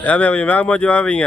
ஏன் கொஞ்சம் வேகமாக வச்சு வாவீங்க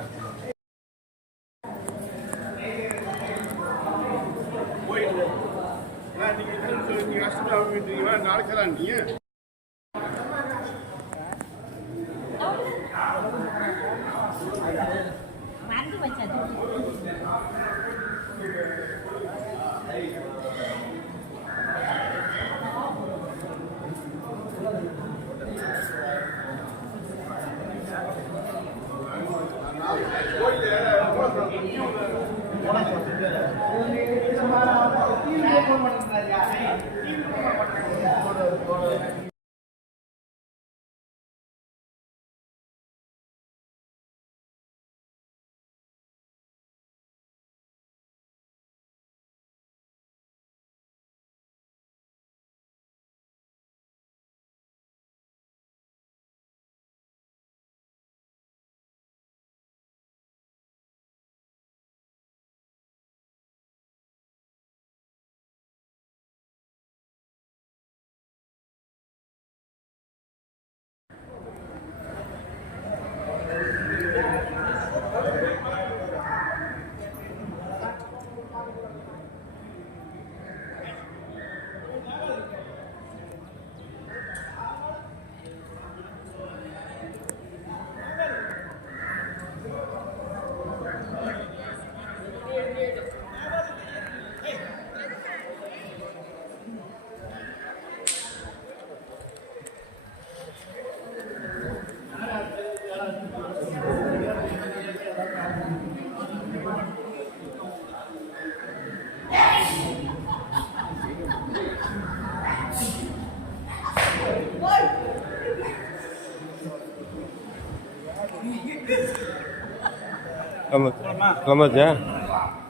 கிளம்பாச்சா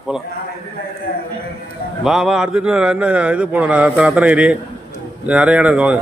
போகலாம் வா வா அடுத்து என்ன இது போகணும் நான் அத்தனை அத்தனைகிரி நிறைய இடம் இருக்கு வாங்க.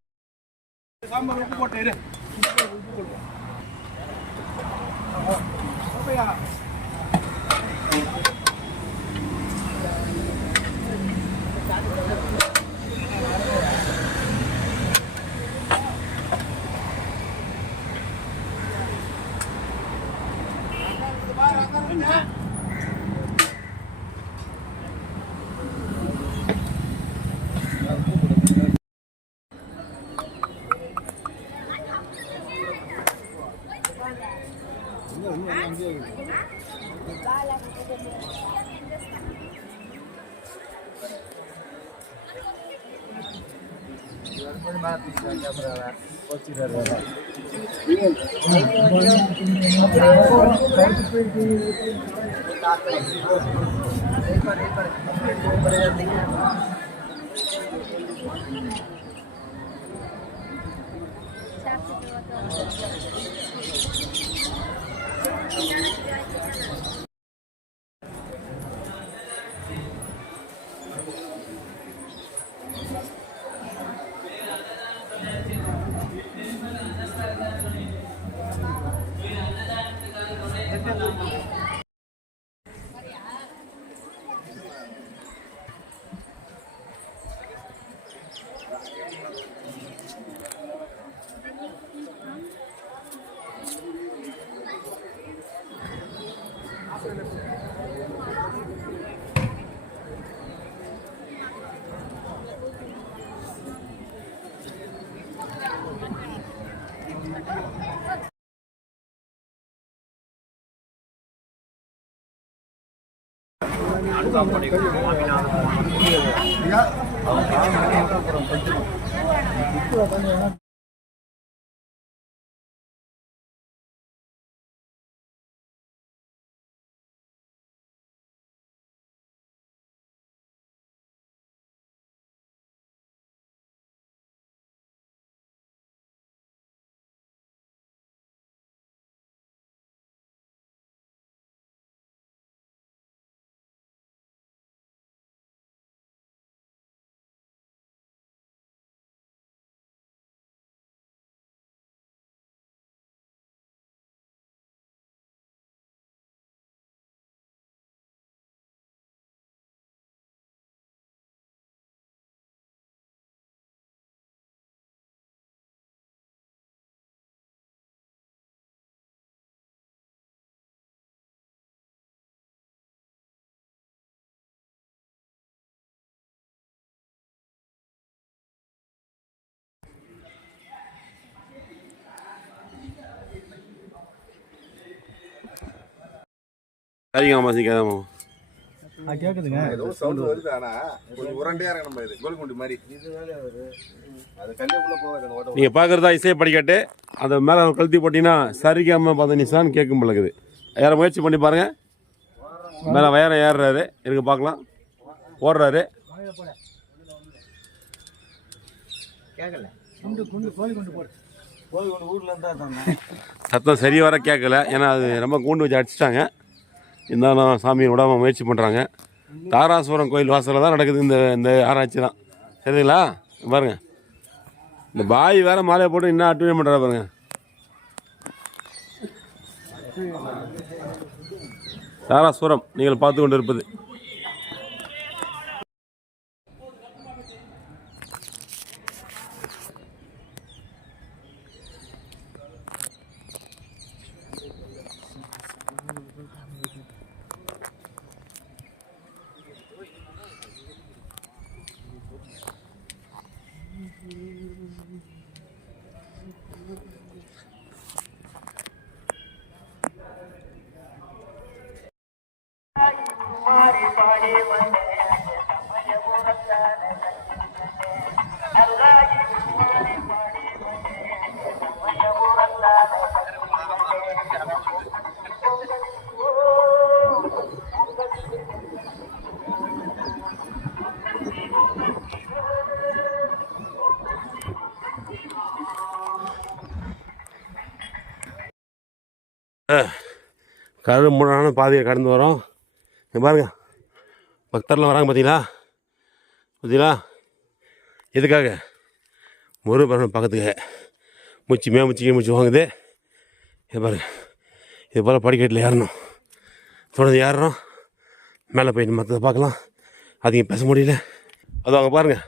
ஆ ஆ அது சரிங்க மாமா சீக்கிரம் ஆ கேட்குதுங்க ஏதோ சவுண்ட் வருது ஆனா கொஞ்சம் உரண்டையா இருக்கு நம்ம இது கோல்குண்டு மாதிரி. அது கல்லுக்குள்ள போகாது அந்த ஓட்ட நீங்கள் பார்க்குறதா இசை படிக்கட்டு அதை மேலே கழுத்தி போட்டிங்கன்னா சரிக்காம பார்த்த நிசான்னு கேட்கும் பழகுது ஏற முயற்சி பண்ணி பாருங்க. மேலே வயரை ஏறுறாரு. இருக்கு பார்க்கலாம். ஓடுறாரு. கேட்கல குண்டு குண்டு கோழி கொண்டு போடு. கோழி கொண்டு ஊர்ல இருந்தா தானே. சத்தம் சரி வர கேட்கல ஏன்னா அது ரொம்ப கூண்டு வச்சு அடிச்சிட்டாங்க. இருந்தாலும் சாமியை விடாமல் முயற்சி பண்ணுறாங்க தாராசுரம் கோயில் வாசலில் தான் நடக்குது இந்த இந்த ஆராய்ச்சி தான். சரிங்களா? பாருங்கள் இந்த பாய் வேற மாலையை போட்டு இன்னும் அட்டுவே பண்ணுறா பாருங்கள் தாராசுரம் நீங்கள் பார்த்து கொண்டு இருப்பது கரு முன்னான பாதையை கடந்து வரோம். இங்க பாருங்க. பக்தர்லாம் வராங்க பார்த்தீங்களா பார்த்தீங்களா எதுக்காக? முருகன் பக்கத்துக்கு மூச்சு மே மூச்சு மூச்சு வாங்குது. இது பாருங்க. இது போல் படிக்கட்டில் ஏறணும். தொடர்ந்து ஏறுறோம் மேலே போய் மற்றதை பார்க்கலாம். அதிகம் பேச முடியல. அது அங்கே பாருங்கள்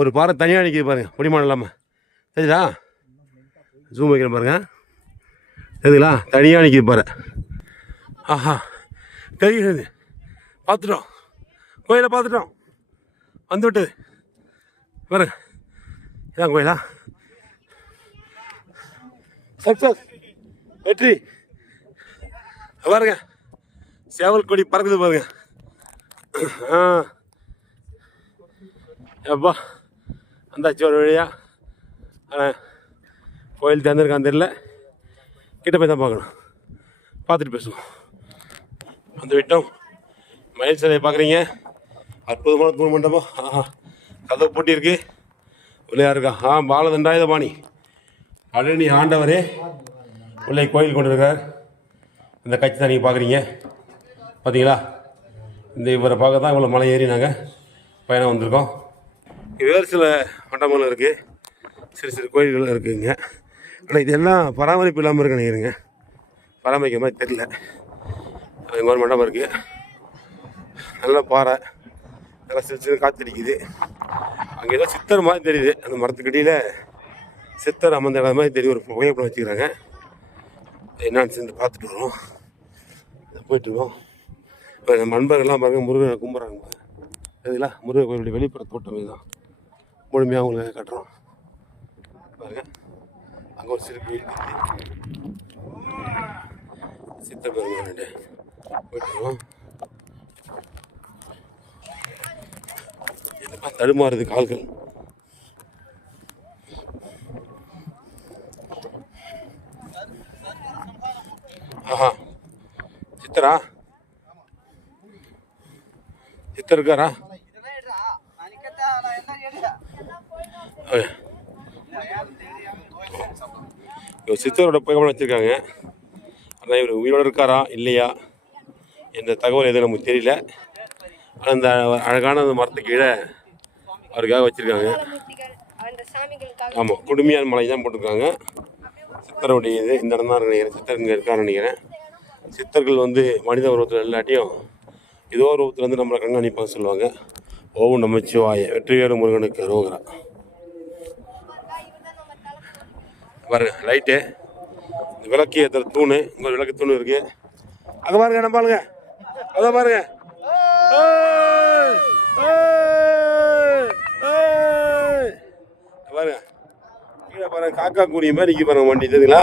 ஒரு பாறை தனியாக நிற்கிது பாருங்கள் முடிமானம் இல்லாமல் சரிதா ஜூம் வைக்கிறேன் பாருங்கள் சரிங்களா தனியாக நிற்கிது பாரு ஆஹா தெரிகிறது பார்த்துட்டோம். கோயிலை பார்த்துட்டோம். வந்து விட்டது. பாருங்க இதான் கோயிலா? சக்சஸ். வெற்றி. பாருங்க. சேவல் கொடி பறக்குது பாருங்க. ஆ. எப்பா? வந்தாச்சு ஒரு வழியா? ஆனால் கோயில் திறந்துருக்கான்னு தெரியல. கிட்ட போய் தான் பார்க்கணும். பார்த்துட்டு பேசுவோம். வந்துவிட்டோம். மயில் சிலையை பார்க்குறீங்க. அற்புதமான தூண் மண்டபம். ஆஹா கதவு பூட்டி இருக்கு உள்ளே இருக்கா? ஆ பாலதண்டாயுத பாணி பழனி ஆண்டவரே உள்ளே கோயில் கொண்டிருக்கார். இந்த கட்சி தான் நீங்கள் பார்க்குறீங்க. பார்த்தீங்களா? இந்த இவரை பார்க்க தான் இவ்வளோ மலை ஏறி நாங்கள் பயணம் வந்திருக்கோம். வேறு சில மண்டபங்கள் இருக்குது சிறு சிறு கோயில்களும் இருக்குதுங்க ஆனால் இதெல்லாம் பராமரிப்பு இல்லாமல் இருக்கு நினைக்கிறேங்க. பராமரிக்கிற மாதிரி தெரியல. ஒரு மண்டபம் இருக்குது நல்ல பாறை. நல்லா சிறு சிறு காற்று அங்கே ஏதோ சித்தர் மாதிரி தெரியுது. அந்த மரத்துக்கடியில் சித்தர் அமர்ந்த இடம் மாதிரி தெரியும் ஒரு புகைப்படம் வச்சுக்கிறாங்க. என்னான்னு சேர்ந்து பார்த்துட்டு வரோம் போயிட்டுருக்கோம் இப்போ நம்ம நண்பர்கள்லாம் பாருங்கள் முருகனை கும்பிட்றாங்க சரிங்களா? முருகன் கோயிலுடைய வெளிப்புற தோட்டம் இதுதான். முழுமையாக அவங்களுக்கு கட்டுறோம். பாருங்க. அங்கே ஒரு சிறு கோயில் சித்தர் பெருமாள் என்னப்பா தடுமாறுது கால்கள்? ஆஹா சித்தரா? சித்தர் இருக்காரா? இவர் சித்தரோட புகைப்படம் வச்சுருக்காங்க. ஆனால் இவர் உயிரோடு இருக்காரா? இல்லையா? என்ற தகவல் எதுவும் நமக்கு தெரியல. ஆனால் இந்த அழகான அந்த மரத்துக்கு கீழே அவருக்காக வச்சுருக்காங்க. ஆமாம் குடுமியான் மலை தான் போட்டிருக்காங்க. சித்தருடைய இது இந்த இடம் தான் நினைக்கிறேன். சித்தர் இங்கே இருக்கான்னு நினைக்கிறேன். சித்தர்கள் வந்து மனித உருவத்தில் இல்லாட்டியும் ஏதோ ஒரு உருவத்தில் வந்து நம்மளை கண்காணிப்பாங்க சொல்லுவாங்க. ஓம் நமச்சிவாய வெற்றிவேறு முருகனுக்கு ரோகரா பாருங்க லைட்டு இந்த விளக்கு ஏற்றுற தூணு உங்கள் விளக்கு தூணு இருக்குது அங்கே பாருங்க என்ன பாருங்க. அதான் பாருங்க. பாருங்க. கீழே பாருங்க காக்கா கூடிய மாதிரி நிற்க பாருங்க வண்டி தெரியுங்களா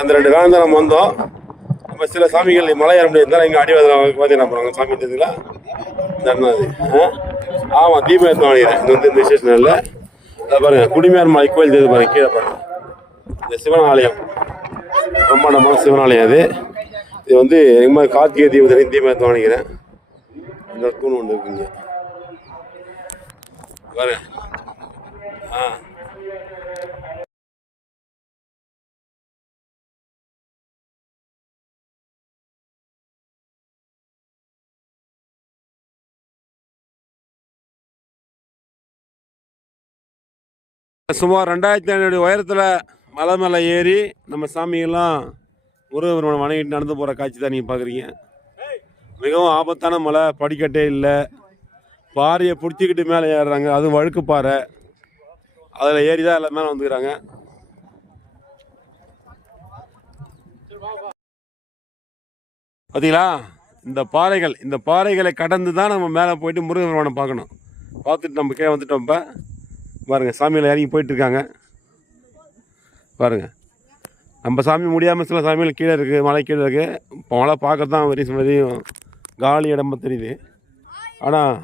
அந்த ரெண்டு காலம் தான் நம்ம வந்தோம். நம்ம சில சாமிகள் மலை ஏற முடியாது இங்கே அடிவாதம் பார்த்தீங்கன்னா போகிறாங்க சாமி தெரியுங்களா தர்ணாது ஆ? ஆமாம் தீபம் எடுத்து வாங்கிக்கிறேன் இது வந்து இந்த விசேஷம் இல்லை. அதை பாருங்கள் குடிமையார் மலை கோயில் தெரியுது பாருங்கள் கீழே பாருங்கள் இந்த சிவன் ஆலயம் பிரம்மாண்டமான சிவன் ஆலயம் அது. இது வந்து எங்கள் மாதிரி கார்த்திகை தீபத்தை தீபத்தை வாங்கிக்கிறேன். இந்த தூண் ஒன்று இருக்குங்க. பாரு ஆ. சுமார் ரெண்டாயிரத்தி ஐநூறு உயரத்தில் மலை மேலே ஏறி நம்ம சாமியெல்லாம் முருகபெருமானை மனைவி நடந்து போகிற காட்சி தான் நீங்கள் பார்க்குறீங்க மிகவும் ஆபத்தான மலை படிக்கட்டே இல்லை. பாறையை பிடிச்சிக்கிட்டு மேலே ஏறுறாங்க. அதுவும் வழுக்கு பாறை. அதில் ஏறி தான் எல்லாம் மேலே வந்துக்கிறாங்க. பார்த்தீங்களா இந்த பாறைகள் இந்த பாறைகளை கடந்து தான் நம்ம மேலே போயிட்டு முருகபெருமானை பார்க்கணும். பார்த்துட்டு நம்ம கீழே வந்துட்டோம் இப்போ. பாருங்க சாமியில் இறங்கி போயிட்டுருக்காங்க பாருங்கள் நம்ம சாமி முடியாமல் சில சாமிகள் கீழே இருக்குது மலை கீழே இருக்குது மழை பார்க்க தான் வெறி வெறியும் காலி இடமா தெரியுது. ஆனால்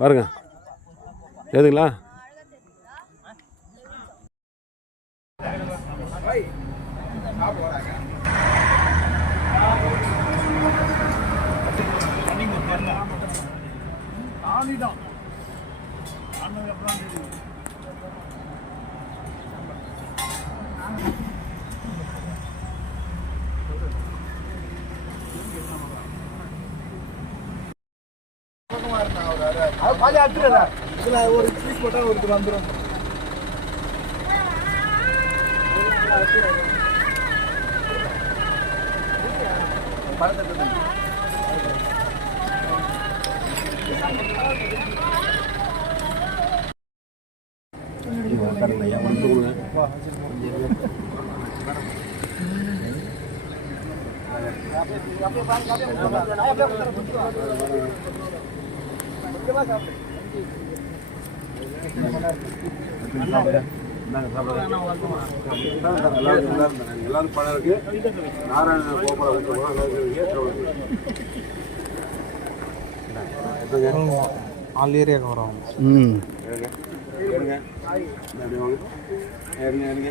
பாருங்கள் எதுங்களா இதுல ஒரு பீஸ் போட்டால் ஒருத்தர் வந்துடும் எல்லாரும் பணம் இருக்கு நாராயண கோபால ஆல் ஏரியாவுக்கு வரும் ம். இருங்க வாங்க இருங்க இருங்க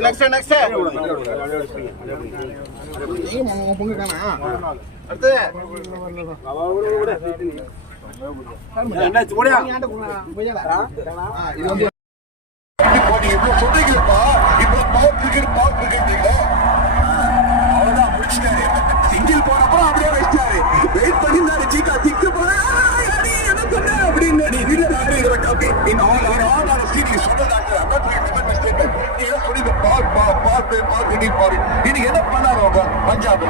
நெக்ஸ்ட் நெக்ஸ்ட் நீங்க பொங்க காணா அடுத்து என்னாச்சு முடியா இது வந்து இவ்வளவு சொல்றீங்கப்பா இவ்வளவு முடிச்சிட்டாரு சிங்கிள் போனப்பறம் அப்படியே வச்சிட்டாரு வெயிட் பண்ணி இருந்தாரு சீக்கா திக்கு போன அப்படின்னு இல்ல இன் ஆல் என்ன சொல்லிங்க பார் பார் பார் பார் பார் நீ பார் இது என்ன பண்ணாரு அவங்க Punjab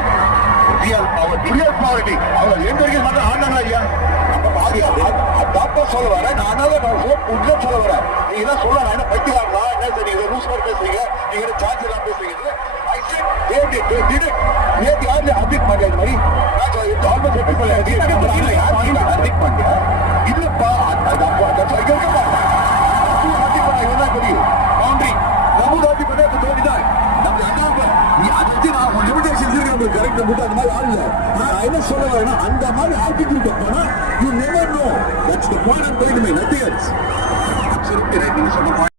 real poverty real poverty அவங்க எந்த வரைக்கும் மட்டும் ஆனாங்களா ஐயா அதான் சொல்ல வரேன் நான் நான் ஹோப் உள்ள சொல்ல வரேன் நீங்க என்ன சொல்ல நான் என்ன பைத்தியாங்களா என்ன சரி இதை லூஸ் மாதிரி பேசுறீங்க நீங்க என்ன சார்ஜ் எல்லாம் பேசுறீங்க said, நேத்து did it. நேத்து யாரு பண்ணி அது மாதிரி? நான் admit. இல்ல, யாரு admit பண்ணியா? இல்லப்பா, அது அப்போ அது இங்க இருக்கப்பா. இவன் தான் தெரியும். Boundary. அவங்க ஓட்டி பண்ணி இப்ப தோண்டிதான் நம்ம என்ன அதுக்கு நான் லிமிடேஷன் இருக்கு நம்மளுக்கு கரெக்ட் போட்டு அந்த மாதிரி ஆள் இல்லை நான் என்ன சொல்ல வரேன்னா அந்த மாதிரி ஆட்டிடியூட் போனா you never know that's the point of nothing else absolutely right நீங்க சொன்ன